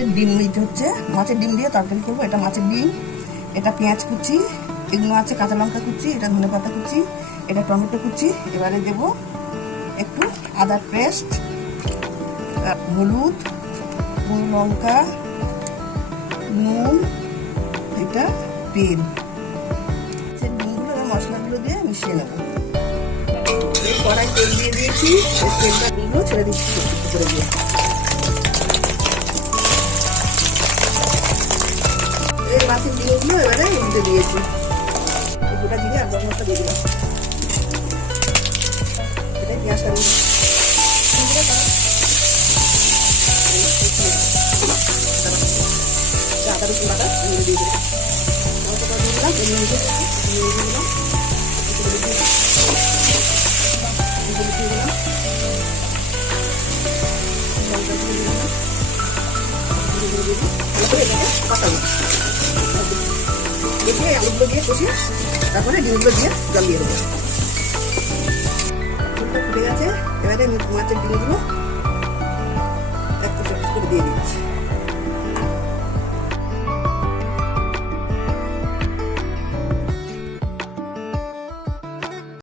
মাছের ডিম নিতে হচ্ছে, মাছের ডিম দিয়ে তরকারি করবো। এটা মাছের ডিম, এটা পেঁয়াজ কুচি, এগুলো আছে কাঁচা লঙ্কা কুচি, এটা ধনেপাতা কুচি, এটা টমেটো কুচি। এবারে দেব একটু আদার পেস্ট, হলুদ, লঙ্কা, নুন, এটা তেল। ডিমগুলো এবং মশলাগুলো দিয়ে মিশিয়ে নেব। এই কড়াই তেল দিয়ে দিয়েছি, এই তেলটা ডিমগুলো ছেড়ে দিচ্ছি করে দিয়ে। এই মাছের ডিমগুলো এবারে উল্টে দিয়েছি, গোটা দিয়ে আর গরম মশলা দিয়ে দিলাম। এটাই পেঁয়াজটা দিয়ে আদা রসুন বাটা দিয়ে দিলাম, মশলাটা দিয়ে দিলাম, দিয়ে দিলাম দেখে আলুগুলো দিয়ে কষিয়ে তারপরে ডিমগুলো দিয়ে জল দিয়ে দেবো। ফুলটা ফুটে গেছে, এবারে মাছের ডিমগুলো একটু করে দিয়ে দিচ্ছি।